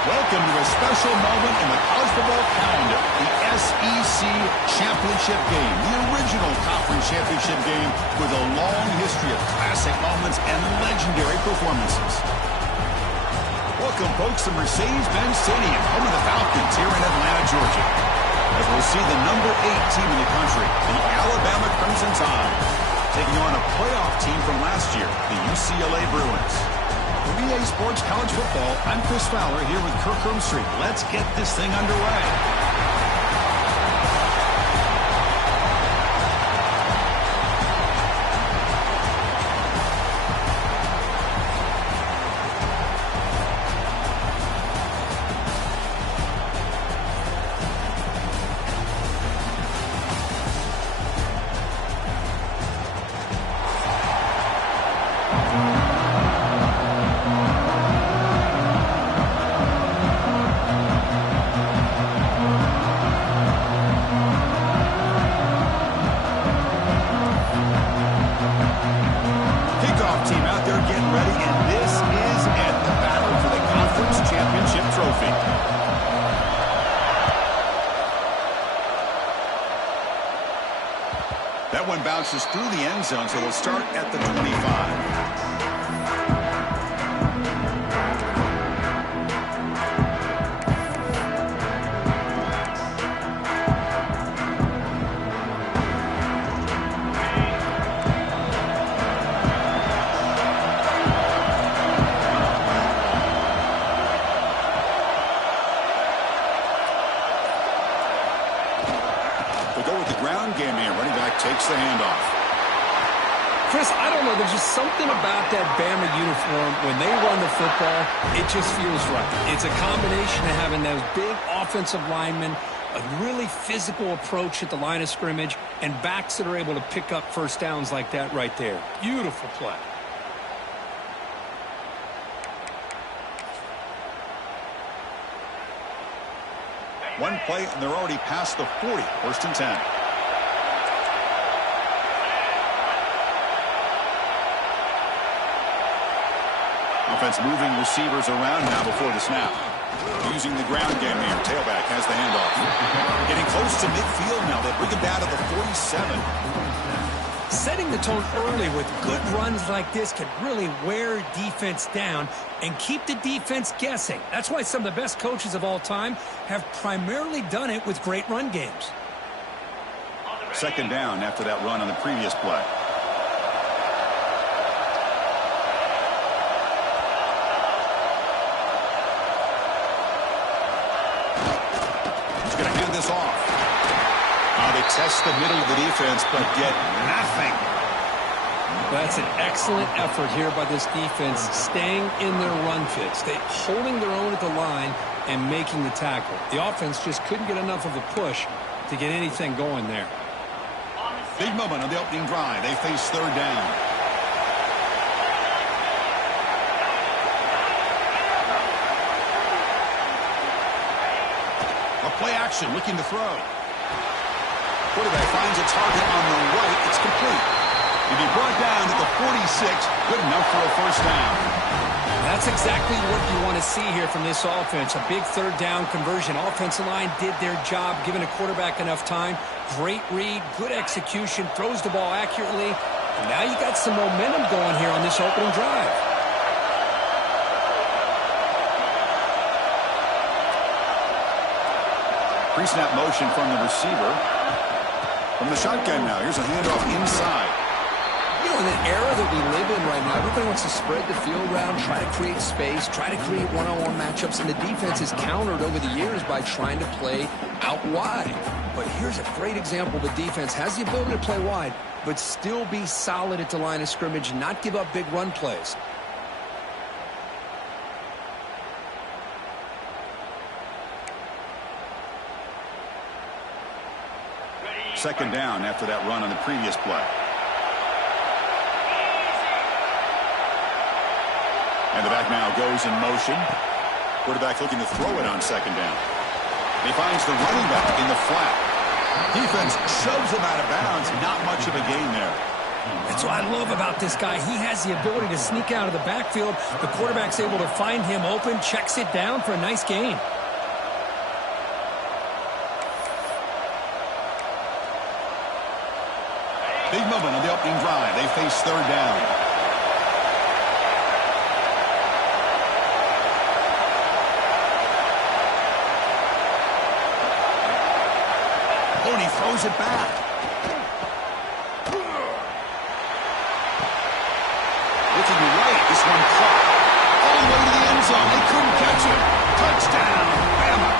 Welcome to a special moment in the college football calendar, the SEC Championship Game, the original conference championship game with a long history of classic moments and legendary performances. Welcome, folks, to Mercedes-Benz Stadium, home of the Falcons here in Atlanta, Georgia, as we'll see the number 8 team in the country, the Alabama Crimson Tide, taking on a playoff team from last year, the UCLA Bruins. For VA Sports College Football, I'm Chris Fowler here with Kirk Street. Let's get this thing underway. That one bounces through the end zone, so we'll start at the 25. Takes the handoff. Chris, I don't know. There's just something about that Bama uniform. When they run the football, it just feels right. It's a combination of having those big offensive linemen, a really physical approach at the line of scrimmage, and backs that are able to pick up first downs like that right there. Beautiful play. One play, and they're already past the 40. First and 10. Offense moving receivers around now before the snap. Using the ground game here. Tailback has the handoff. Getting close to midfield now. They bring it down to the 47. Setting the tone early with good runs like this can really wear defense down and keep the defense guessing. That's why some of the best coaches of all time have primarily done it with great run games. Second down after that run on the previous play. Off. They test the middle of the defense, but get nothing. That's an excellent effort here by this defense, staying in their run fit, holding their own at the line and making the tackle. The offense just couldn't get enough of a push to get anything going there. Big moment on the opening drive. They face third down. Play action, looking to throw. Quarterback finds a target on the right. It's complete. He'll be brought down to the 46. Good enough for a first down. That's exactly what you want to see here from this offense. A big third down conversion. Offensive line did their job, giving a quarterback enough time. Great read, good execution, throws the ball accurately. And now you got some momentum going here on this opening drive. Pre-snap motion from the receiver. From the shotgun now. Here's a handoff inside. You know, in the era that we live in right now, everybody wants to spread the field around, try to create space, try to create one-on-one matchups, and the defense is countered over the years by trying to play out wide. But here's a great example. The defense has the ability to play wide, but still be solid at the line of scrimmage, not give up big run plays. Second down after that run on the previous play. And the back now goes in motion. Quarterback looking to throw it on second down. He finds the running back in the flat. Defense shoves him out of bounds. Not much of a gain there. That's what I love about this guy. He has the ability to sneak out of the backfield. The quarterback's able to find him open, checks it down for a nice gain. Big moment on the opening drive. They face third down. Oh, and he throws it back. Looking right, this one caught. All the way to the end zone. They couldn't catch it. Touchdown, Bama.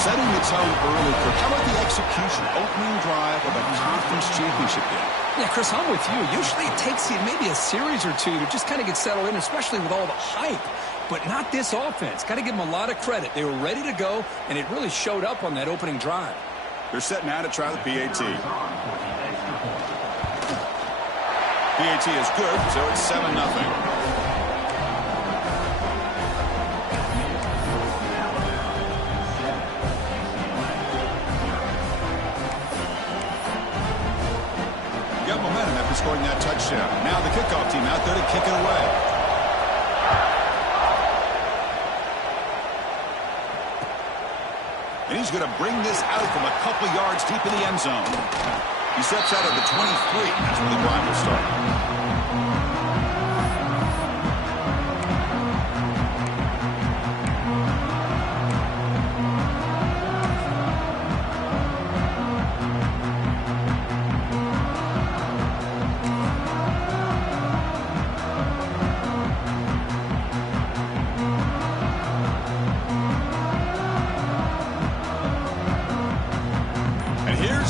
Setting the tone early, Kirk. How about the execution? Opening drive of a conference championship game. Yeah, Chris, I'm with you. Usually it takes you maybe a series or two to just kind of get settled in, especially with all the hype. But not this offense. Got to give them a lot of credit. They were ready to go, and it really showed up on that opening drive. They're set now to try the PAT. PAT is good, so it's 7-0. Momentum after scoring that touchdown. Now the kickoff team out there to kick it away. And he's going to bring this out from a couple yards deep in the end zone. He steps out of the 23. That's where the drive will start.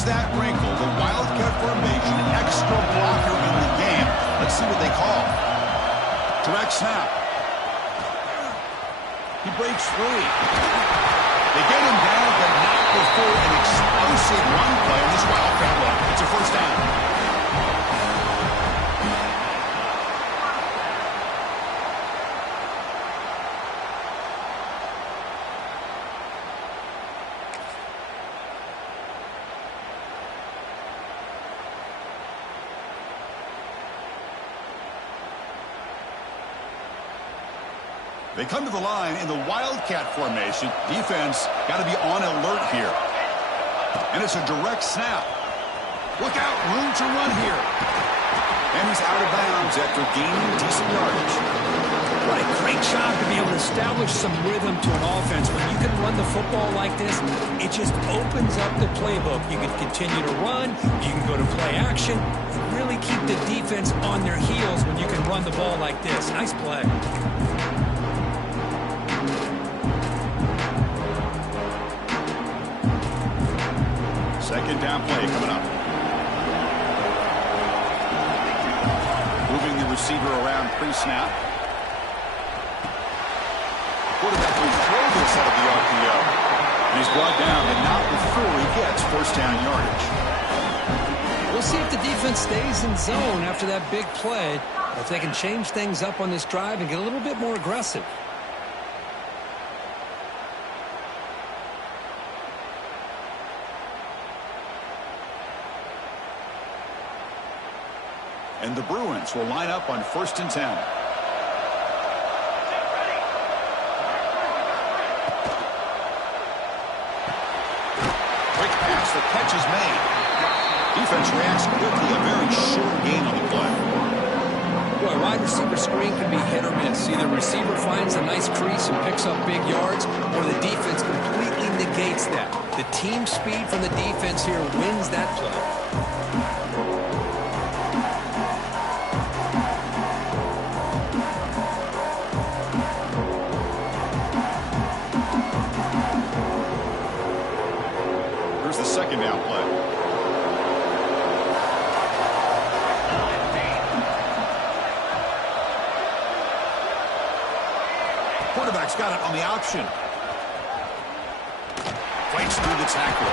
That wrinkle, the Wildcat formation, extra blocker in the game. Let's see what they call. Direct snap. He breaks free. They get him down, but not before an explosive run play on this Wildcat run. It's a first down. They come to the line in the Wildcat formation. Defense got to be on alert here. And it's a direct snap. Look out, room to run here. And he's out of bounds after gaining decent yardage. What a great job to be able to establish some rhythm to an offense. When you can run the football like this, it just opens up the playbook. You can continue to run. You can go to play action. Really keep the defense on their heels when you can run the ball like this. Nice play. Second down play coming up. Moving the receiver around pre-snap. Quarterback will throw this out of the RPO. And he's brought down, but not before he gets first down yardage. We'll see if the defense stays in zone after that big play. If they can change things up on this drive and get a little bit more aggressive. And the Bruins will line up on 1st and 10. Quick pass, the catch is made. Defense reacts quickly, a very short gain on the play. Well, a wide receiver screen can be hit or miss. Either receiver finds a nice crease and picks up big yards, or the defense completely negates that. The team speed from the defense here wins that play. Second down play. Quarterback's got it on the option. Fights through the tackle.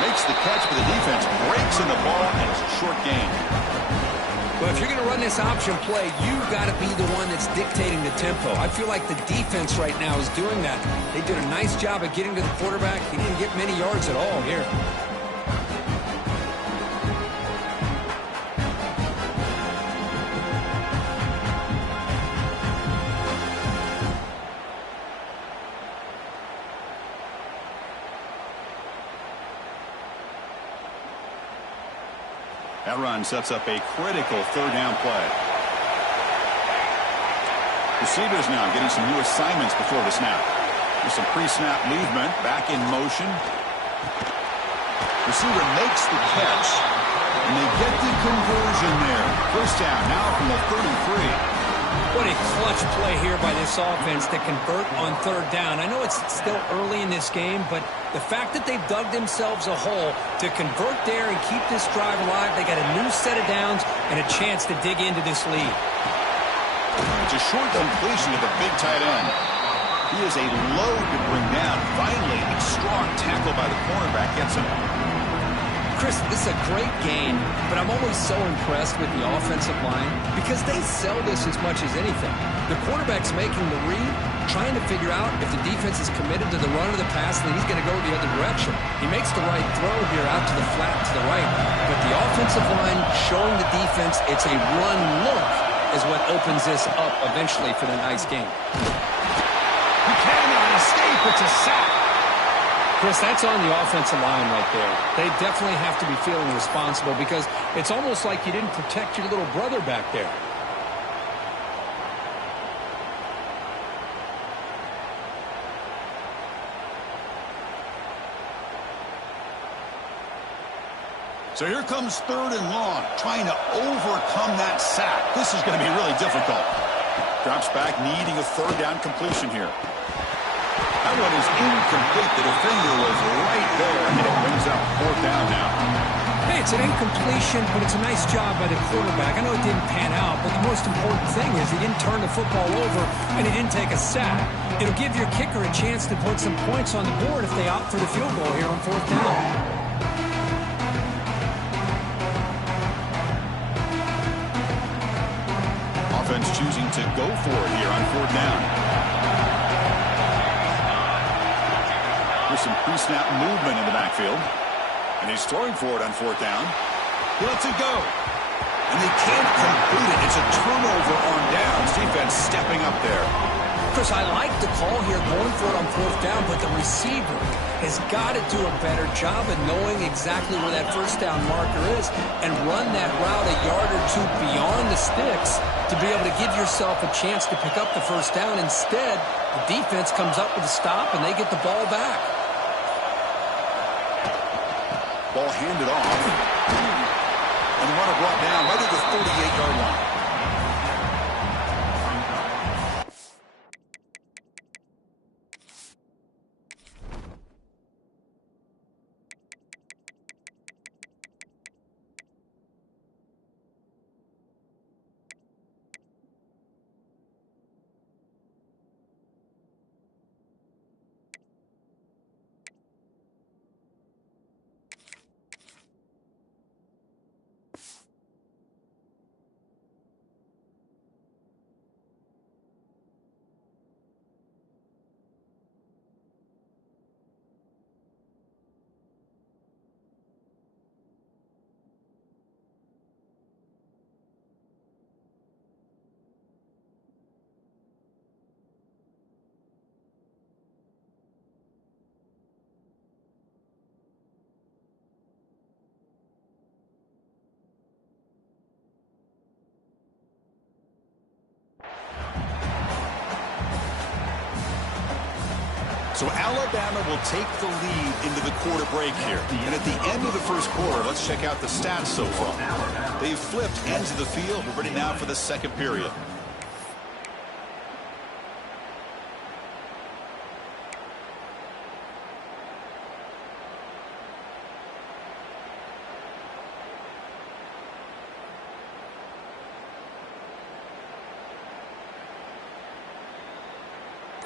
Makes the catch, but the defense breaks in the ball, and it's a short gain. Well, if you're going to run this option play, you've got to be the one that's dictating the tempo. I feel like the defense right now is doing that. They did a nice job of getting to the quarterback. He didn't get many yards at all here. That run sets up a critical third down play. Receivers now getting some new assignments before the snap. With some pre-snap movement, back in motion. Receiver makes the catch, and they get the conversion there. First down now from the 33. What a clutch play here by this offense to convert on third down. I know it's still early in this game, but the fact that they've dug themselves a hole to convert there and keep this drive alive, they got a new set of downs and a chance to dig into this lead. It's a short completion to the big tight end. He is a load to bring down. Finally, a strong tackle by the cornerback gets him. Chris, this is a great game, but I'm always so impressed with the offensive line because they sell this as much as anything. The quarterback's making the read, trying to figure out if the defense is committed to the run or the pass, and then he's going to go the other direction. He makes the right throw here out to the flat to the right, but the offensive line showing the defense it's a run look is what opens this up eventually for the nice game. He cannot escape. It's a sack. Chris, that's on the offensive line right there. They definitely have to be feeling responsible because it's almost like you didn't protect your little brother back there. So here comes third and long, trying to overcome that sack. This is going to be really difficult. Drops back, needing a third down completion here. That one is incomplete. The defender was right there, and it brings up fourth down now. Hey, it's an incompletion, but it's a nice job by the quarterback. I know it didn't pan out, but the most important thing is he didn't turn the football over, and he didn't take a sack. It'll give your kicker a chance to put some points on the board if they opt for the field goal here on fourth down. Offense choosing to go for it here on fourth down. There's some pre-snap movement in the backfield. And he's throwing for it on fourth down. He lets it go. And they can't complete it. It's a turnover on downs. Defense stepping up there. Chris, I like the call here going for it on fourth down, but the receiver has got to do a better job of knowing exactly where that first down marker is and run that route a yard or two beyond the sticks to be able to give yourself a chance to pick up the first down. Instead, the defense comes up with a stop and they get the ball back. Ball handed off. And the runner brought down right at the 38-yard line. So Alabama will take the lead into the quarter break here. And at the end of the first quarter, let's check out the stats so far. They've flipped ends of the field. We're ready now for the second period.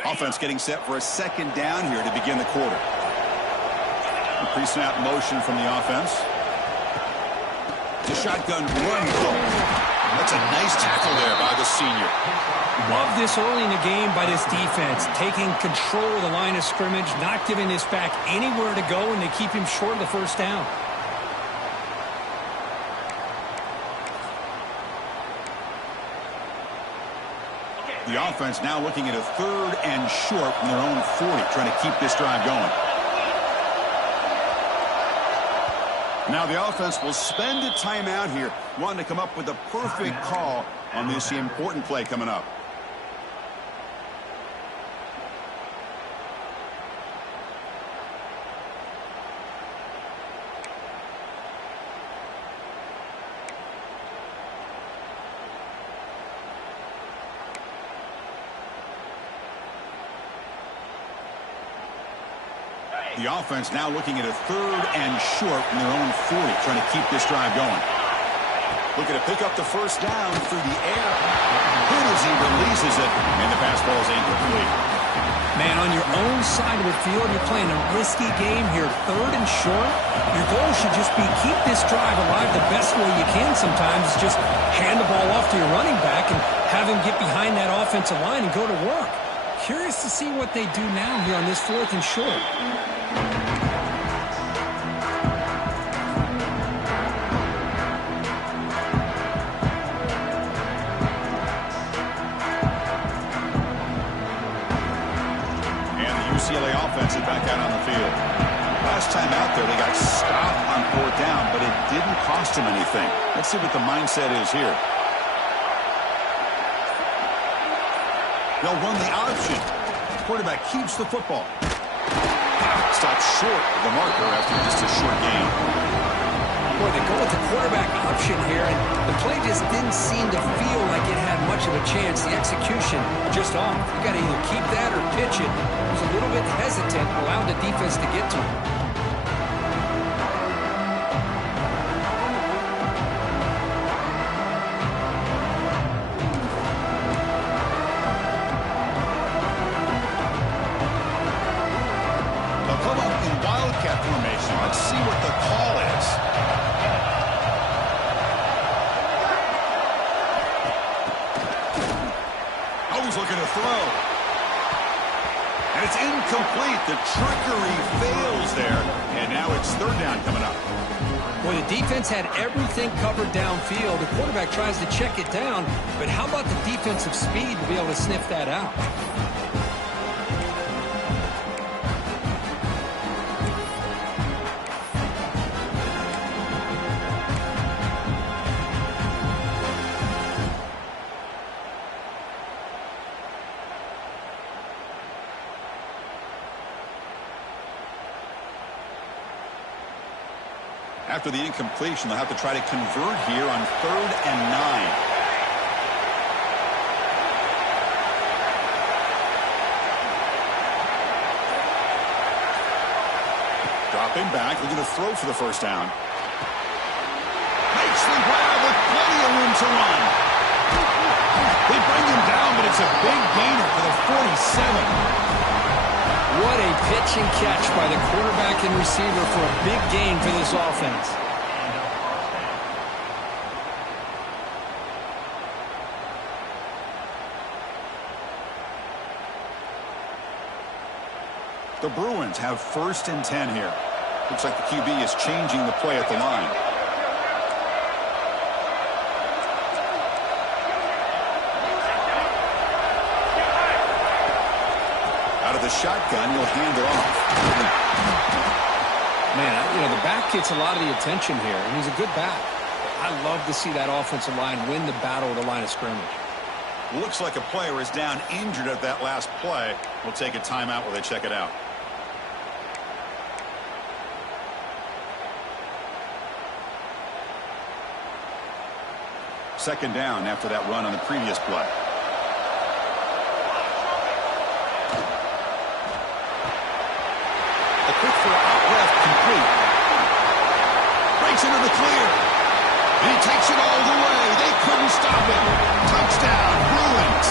Offense getting set for a second down here to begin the quarter. Pre-snap motion from the offense. The shotgun run goal. That's a nice tackle there by the senior. Love this early in the game by this defense, taking control of the line of scrimmage, not giving this back anywhere to go, and they keep him short of the first down. The offense now looking at a third and short from their own 40, trying to keep this drive going. Now the offense will spend a timeout here, wanting to come up with a perfect call on this important play coming up. The offense now looking at a 3rd and short from their own 40, trying to keep this drive going. Looking to pick up the first down through the air. Good as he releases it, and the pass ball is incomplete. Man, on your own side of the field, you're playing a risky game here. 3rd and short. Your goal should just be keep this drive alive the best way you can sometimes. Is just hand the ball off to your running back and have him get behind that offensive line and go to work. Curious to see what they do now here on this 4th and short. UCLA offense is back out on the field. Last time out there, they got stopped on 4th down, but it didn't cost them anything. Let's see what the mindset is here. They'll run the option. Quarterback keeps the football. Stops short of the marker after just a short gain. Boy, they go with the quarterback option here, and the play just didn't seem to feel like it had much of a chance. The execution just off. You got to either keep that or pitch it. It was a little bit hesitant, allowed the defense to get to him. They'll come up in wildcat formation. Let's see what the call is. Looking to throw. And it's incomplete. The trickery fails there. And now it's 3rd down coming up. Well, the defense had everything covered downfield. The quarterback tries to check it down, but how about the defensive speed to be able to sniff that out? After the incompletion, they'll have to try to convert here on 3rd and 9. Dropping back, looking to throw for the first down. Makes the grab with plenty of room to run. They bring him down, but it's a big gainer for the 47. What a pitch and catch by the quarterback and receiver for a big gain for this offense. The Bruins have 1st and 10 here. Looks like the QB is changing the play at the line. Out of the shotgun, he'll hand it off. Man, you know, the back gets a lot of the attention here, and he's a good back. I love to see that offensive line win the battle at the line of scrimmage. Looks like a player is down injured at that last play. We'll take a timeout while they check it out. Second down after that run on the previous play. A quick throw out left, complete. Breaks into the clear. And he takes it all the way. They couldn't stop him. Touchdown, Bruins.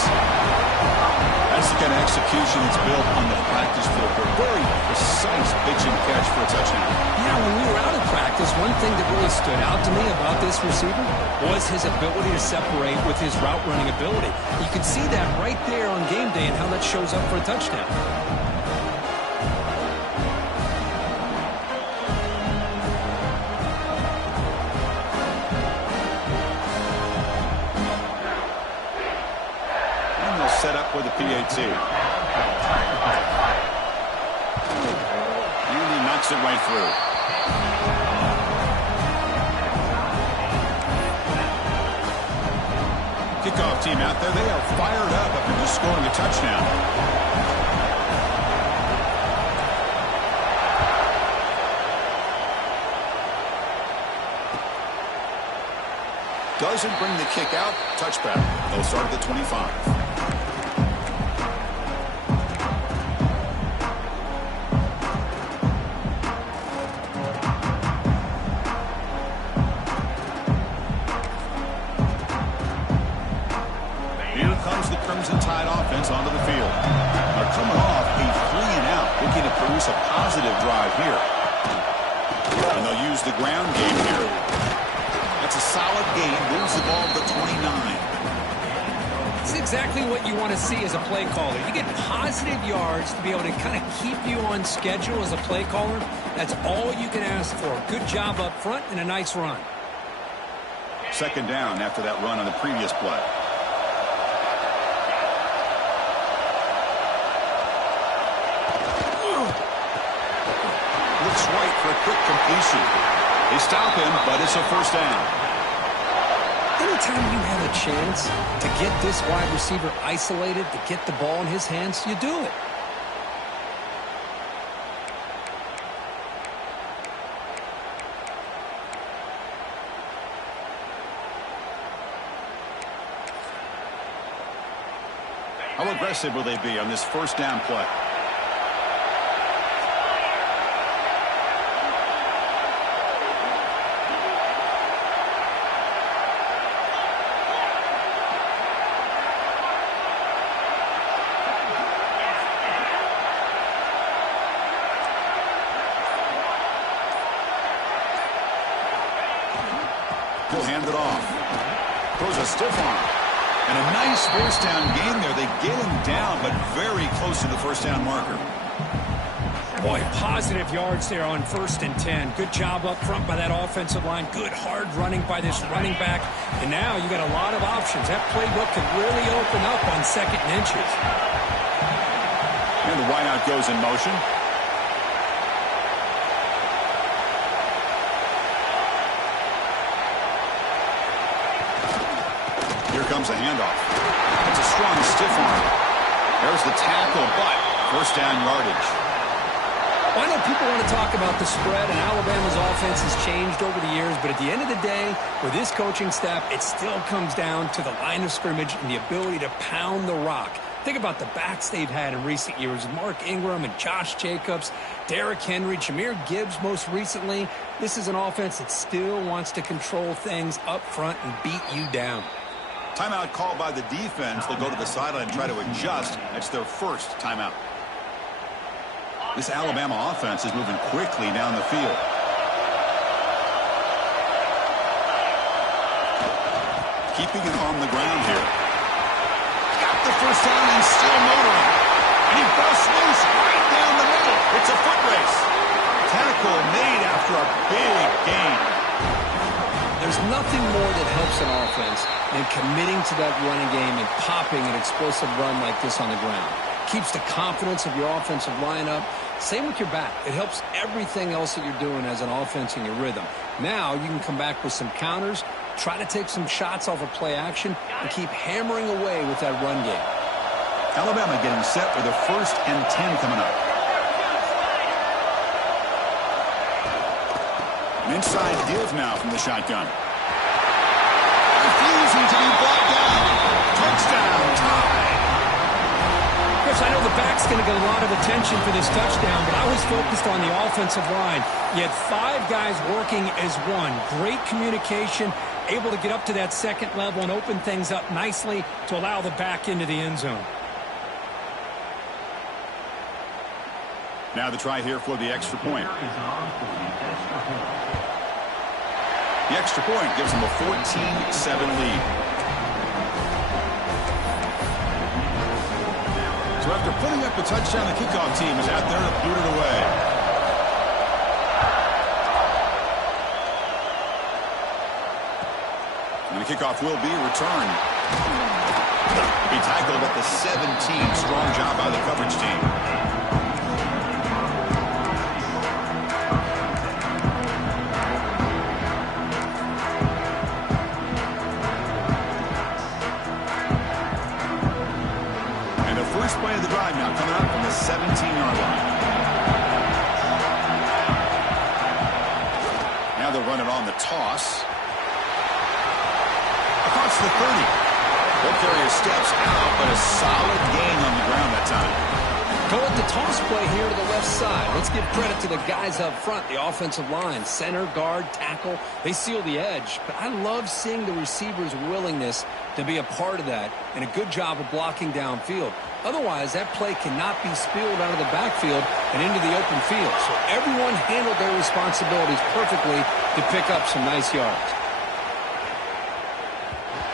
That's the kind of execution that's built on the practice field. A very precise pitch and catch for a touchdown. Yeah, when we were out of practice, one thing that really stood out to me about this receiver was his ability to separate with his route running ability. You can see that right there on game day and how that shows up for a touchdown. Set up with the PAT. And he knocks it right through. kickoff team out there, they are fired up after just scoring a touchdown. Doesn't bring the kick out. Touchback. They'll start at the 25. Onto the field. Now coming off a 3-and-out, looking to produce a positive drive here. And they'll use the ground game here. That's a solid gain. Moves the ball to the 29. It's exactly what you want to see as a play caller. You get positive yards to be able to kind of keep you on schedule as a play caller. That's all you can ask for. Good job up front and a nice run. Second down after that run on the previous play. Right for a quick completion. They stop him, but it's a first down. Anytime you have a chance to get this wide receiver isolated, to get the ball in his hands, you do it. How aggressive will they be on this first down play? He'll hand it off. Throws a stiff arm. And a nice first down gain there. They get him down, but very close to the first down marker. Boy, positive yards there on 1st and 10. Good job up front by that offensive line. Good hard running by this running back. And now you got a lot of options. That playbook can really open up on 2nd and inches. And the wideout goes in motion. Here comes a handoff. It's a strong stiff arm. There's the tackle, but first down yardage. Well, I know people want to talk about the spread, and Alabama's offense has changed over the years, but at the end of the day, with this coaching staff, it still comes down to the line of scrimmage and the ability to pound the rock. Think about the backs they've had in recent years. Mark Ingram and Josh Jacobs, Derrick Henry, Jahmyr Gibbs most recently. This is an offense that still wants to control things up front and beat you down. Timeout called by the defense. They'll go to the sideline and try to adjust. It's their first timeout. This Alabama offense is moving quickly down the field. Keeping it on the ground here. Got the first down and still motoring. And he busts loose right down the middle. It's a foot race. Tackle made after a big gain. There's nothing more that helps an offense than committing to that running game and popping an explosive run like this on the ground. Keeps the confidence of your offensive lineup. Same with your back. It helps everything else that you're doing as an offense in your rhythm. Now you can come back with some counters, try to take some shots off of play action, and keep hammering away with that run game. Alabama getting set for the 1st and 10 coming up. An inside give now from the shotgun. Refusing to be brought down. Touchdown tie. Chris, I know the back's going to get a lot of attention for this touchdown, but I was focused on the offensive line. You had 5 guys working as one. Great communication, able to get up to that 2nd level and open things up nicely to allow the back into the end zone. Now the try here for the extra point. The extra point gives them a 14-7 lead. So after putting up a touchdown, the kickoff team is out there to boot it away. And the kickoff will be returned. Be tackled at the 17. Strong job by the coverage team. First play of the drive now coming up from the 17-yard line. Now they'll run it on the toss. Across the 30. They'll carry his steps out, but a solid gain on the ground that time. Go with the toss play here to the left side. Let's give credit to the guys up front, the offensive line, center, guard, tackle. They seal the edge. But I love seeing the receiver's willingness to be a part of that and a good job of blocking downfield. Otherwise, that play cannot be spilled out of the backfield and into the open field. So everyone handled their responsibilities perfectly to pick up some nice yards.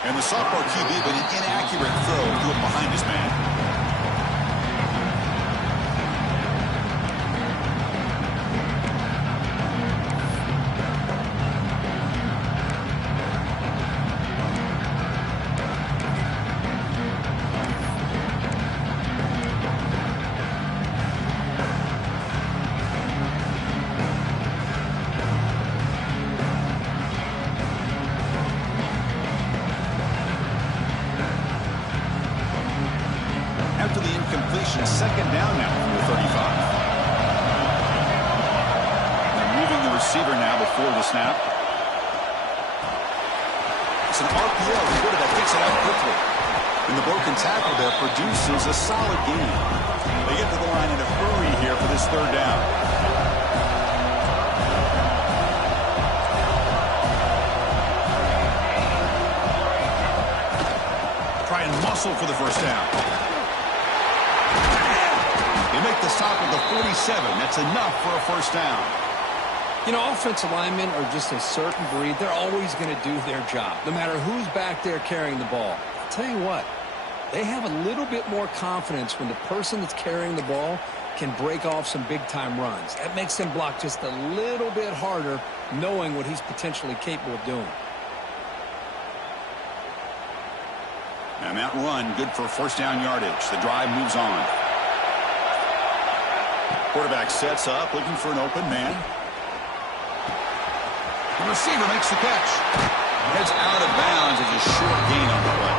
And the sophomore QB with an inaccurate throw threw it behind his man. After the incompletion, second down now from the 35. They're moving the receiver now before the snap. It's an RPO. The quarterback gets it out quickly. And the broken tackle there produces a solid gain. They get to the line in a hurry here for this third down. Try and muscle for the first down. They make the stop at the 47. That's enough for a first down. You know, offensive linemen are just a certain breed. They're always going to do their job, no matter who's back there carrying the ball. I'll tell you what, they have a little bit more confidence when the person that's carrying the ball can break off some big-time runs. That makes them block just a little bit harder, knowing what he's potentially capable of doing. And that run, good for first down yardage. The drive moves on. Quarterback sets up, looking for an open man. The receiver makes the catch. Heads out of bounds as a short gain on the play.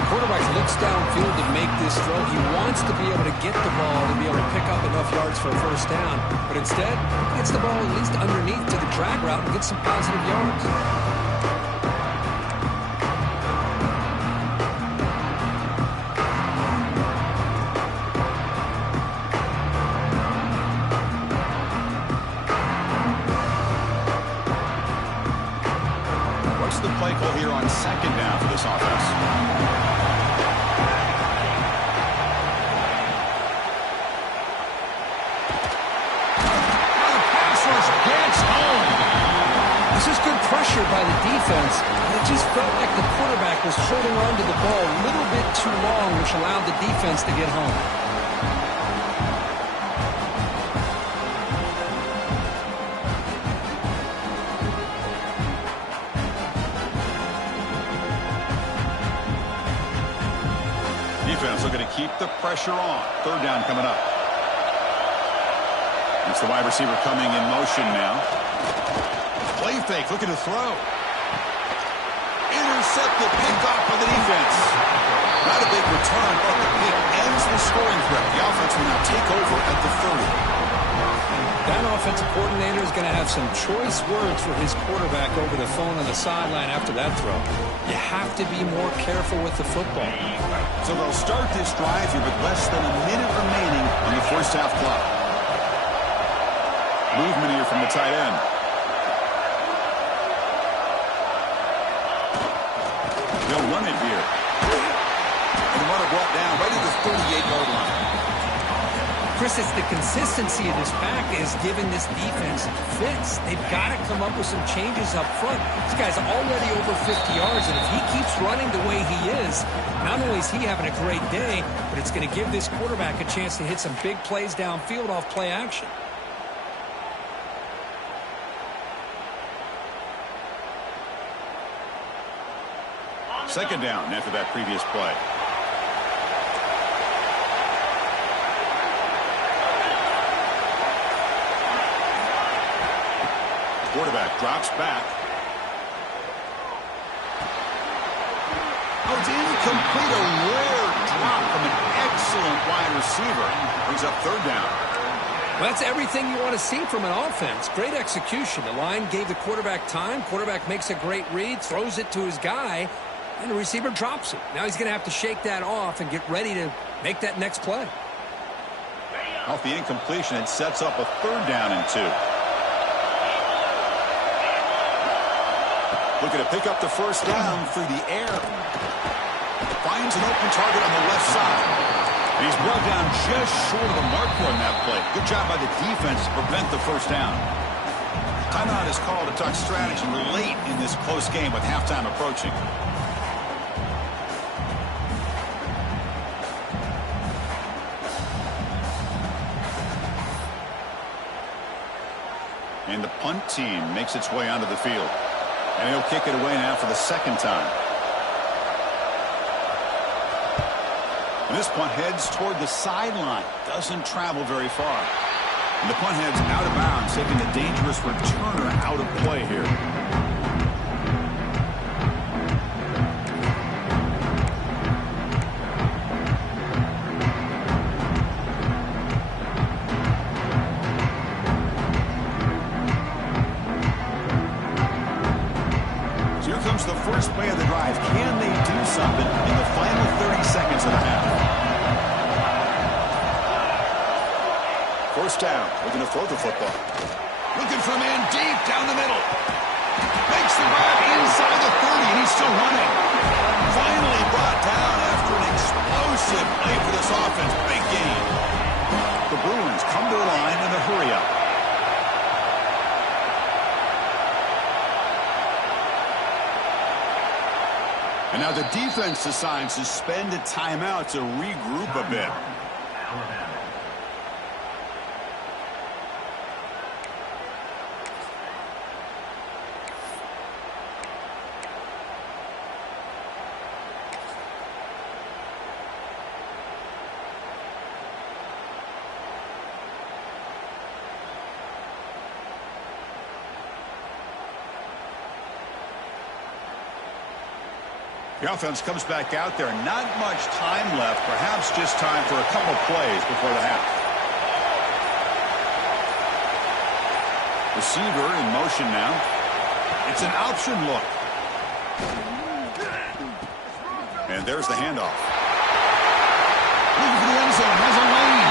The quarterback looks downfield to make this throw. He wants to be able to get the ball to be able to pick up enough yards for a first down. But instead, he gets the ball at least underneath to the drag route and gets some positive yards. The play call here on second down for this offense. Now the pass rush gets home. This is good pressure by the defense. It just felt like the quarterback was holding on to the ball a little bit too long, which allowed the defense to get home. Defense looking to keep the pressure on. Third down coming up. It's the wide receiver coming in motion now. Play fake, looking to throw. Intercepted, picked off by the defense. Not a big return, but the pick ends the scoring threat. The offense will now take over at the 30. That offensive coordinator is going to have some choice words for his quarterback over the phone on the sideline after that throw. You have to be more careful with the football. So they'll start this drive here with less than a minute remaining on the first half clock. Movement here from the tight end. They'll run it here. And the runner brought down right at the 38-yard line. Chris, it's the consistency of this pack is giving this defense fits. They've got to come up with some changes up front. This guy's already over 50 yards, and if he keeps running the way he is, not only is he having a great day, but it's going to give this quarterback a chance to hit some big plays downfield off play action. Second down after that previous play. Quarterback drops back. Oh, it's incomplete. A rare drop from an excellent wide receiver. Brings up third down. Well, that's everything you want to see from an offense. Great execution. The line gave the quarterback time. Quarterback makes a great read, throws it to his guy, and the receiver drops it. Now he's going to have to shake that off and get ready to make that next play. Off the incompletion, it sets up a third down and 2. Looking to pick up the first down through the air. Finds an open target on the left side. And he's brought down just short of the marker on that play. Good job by the defense to prevent the first down. Timeout is called to talk strategy late in this close game with halftime approaching. And the punt team makes its way onto the field. And he'll kick it away now for the second time. And this punt heads toward the sideline. Doesn't travel very far. And the punt heads out of bounds, taking a dangerous returner out of play here. The first play of the drive. Can they do something in the final 30 seconds of the half? First down. Looking to throw the football. Looking for a man deep down the middle. Makes the grab inside the 30, and he's still running. Finally brought down after an explosive play for this offense. Big game. The Bruins come to the line in a hurry up. And now the defense decides to spend a timeout to regroup a bit. The offense comes back out there. Not much time left. Perhaps just time for a couple plays before the half. Receiver in motion now. It's an option look. And there's the handoff. Looking for the end zone. Has a lane.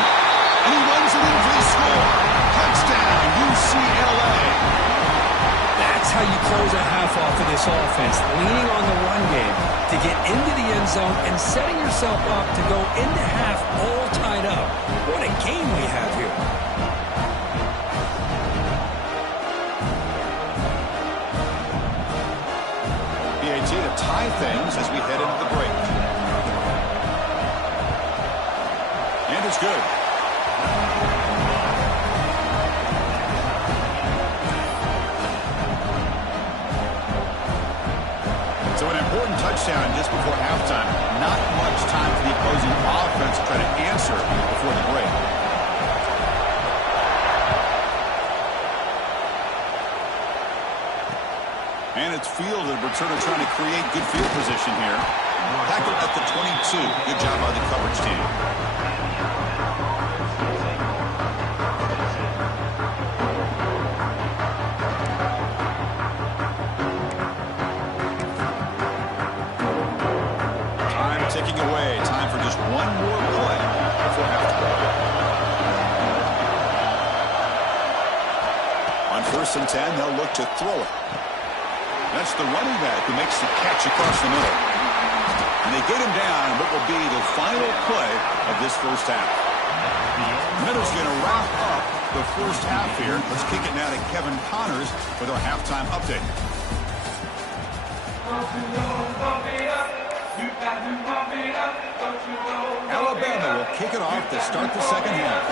And he runs it in for the score. Touchdown, UCLA. That's how you close a half off of this offense, leaning on the run game to get into the end zone and setting yourself up to go into half all tied up. What a game we have here. PAT to tie things as we head into the break. And it's good. So an important touchdown just before halftime. Not much time for the opposing offense to try to answer before the break. And it's fielded. Returner trying to create good field position here. Tackled at the 22. Good job by the coverage team. Ticking away. Time for just one more play before halftime. On 1st and 10, they'll look to throw it. That's the running back who makes the catch across the middle. And they get him down in what will be the final play of this first half. Middle's going to wrap up the first half here. Let's kick it now to Kevin Connors with our halftime update. Alabama will kick it off to start the second half.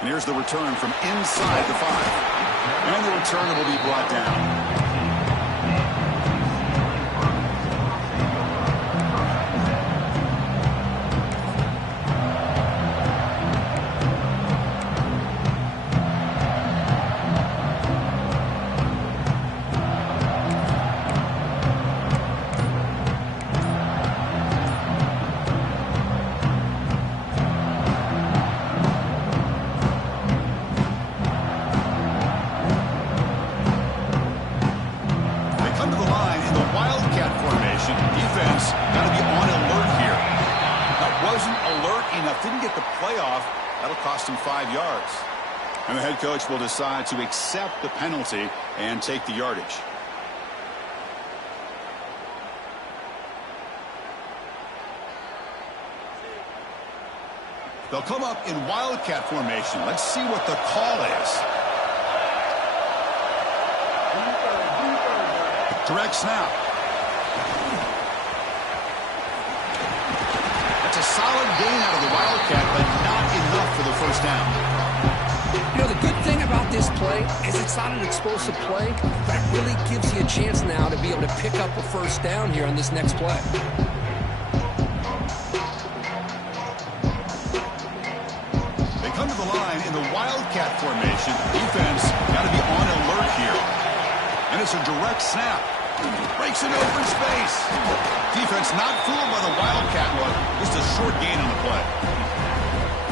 And here's the return from inside the 5. And the returner will be brought down. play off. That'll cost him 5 yards. And the head coach will decide to accept the penalty and take the yardage. They'll come up in wildcat formation. Let's see what the call is. Direct snap. That's a solid gain out of the wildcat, but not enough for the first down. You know, the good thing about this play is it's not an explosive play, but it really gives you a chance now to be able to pick up a first down here on this next play. Come to the line in the wildcat formation. Defense got to be on alert here. And it's a direct snap. Breaks in open space. Defense not fooled by the wildcat look. Just a short gain on the play.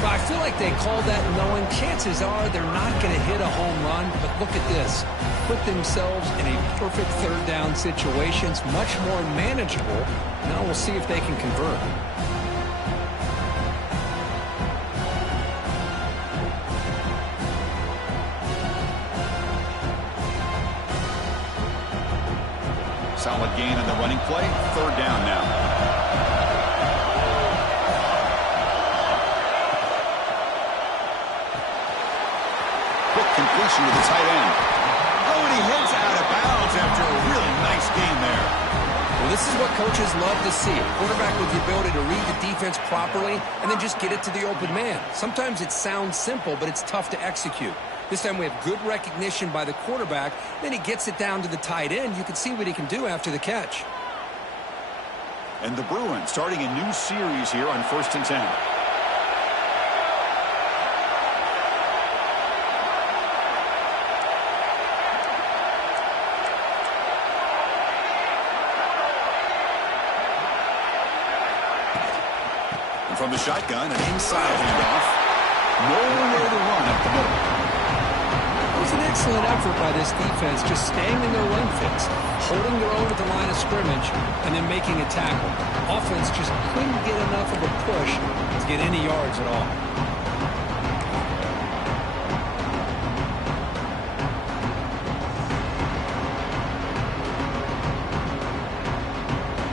I feel like they called that knowing chances are they're not going to hit a home run. But look at this. Put themselves in a perfect third down situation. It's much more manageable. Now we'll see if they can convert. Solid gain on the running play. Third down now. Quick completion to the tight end. Oh, and he hits out of bounds after a really nice gain there. Well, this is what coaches love to see. A quarterback with the ability to read the defense properly and then just get it to the open man. Sometimes it sounds simple, but it's tough to execute. This time we have good recognition by the quarterback. Then he gets it down to the tight end. You can see what he can do after the catch. And the Bruins starting a new series here on 1st and 10. And from the shotgun, an inside handoff. Nowhere to run at the moment. It was an excellent effort by this defense, just staying in their run fits, holding their own at the line of scrimmage, and then making a tackle. Offense just couldn't get enough of a push to get any yards at all.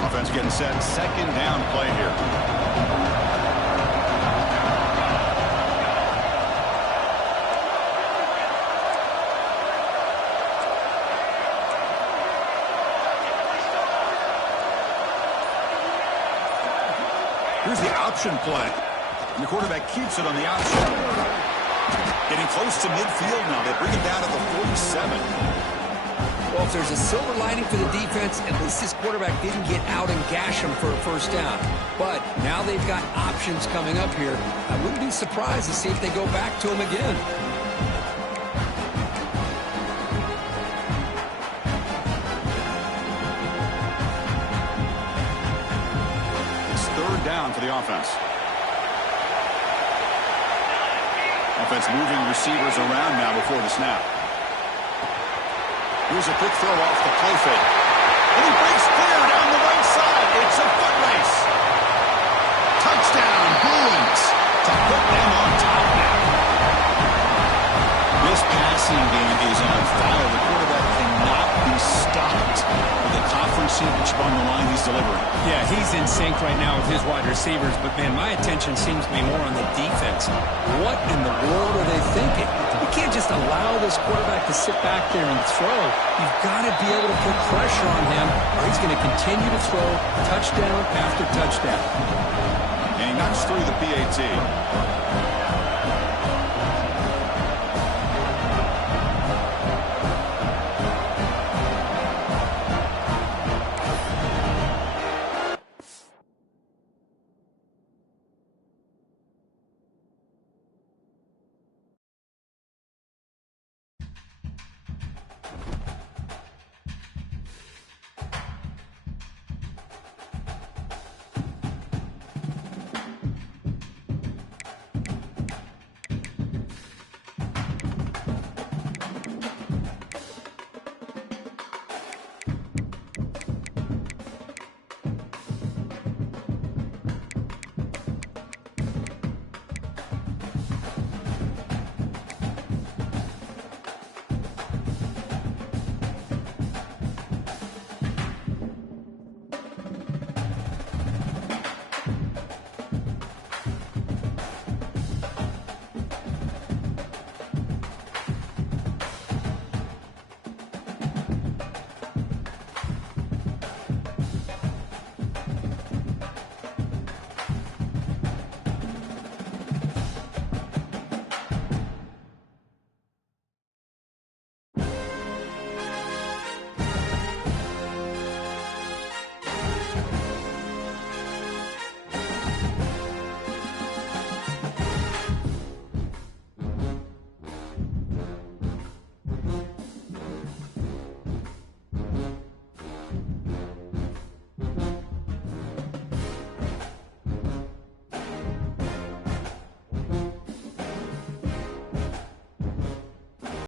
Offense getting set. Second down play here. Here's the option play. And the quarterback keeps it on the option. Getting close to midfield now. They bring it down to the 47. Well, if there's a silver lining for the defense, at least this quarterback didn't get out and gash him for a first down. But now they've got options coming up here. I wouldn't be surprised to see if they go back to him again. Down for the offense. Offense moving receivers around now before the snap. Here's a quick throw off the play fake. And he breaks clear down the right side. It's a foot race. Touchdown, Bruins, to put them on top now. This passing game is on fire. The quarterback cannot be stopped with the conference championship on the line he's delivering. Yeah, he's in sync right now with his wide receivers, but, man, my attention seems to be more on the defense. What in the world are they thinking? You can't just allow this quarterback to sit back there and throw. You've got to be able to put pressure on him, or he's going to continue to throw touchdown after touchdown. And he knocks through the PAT.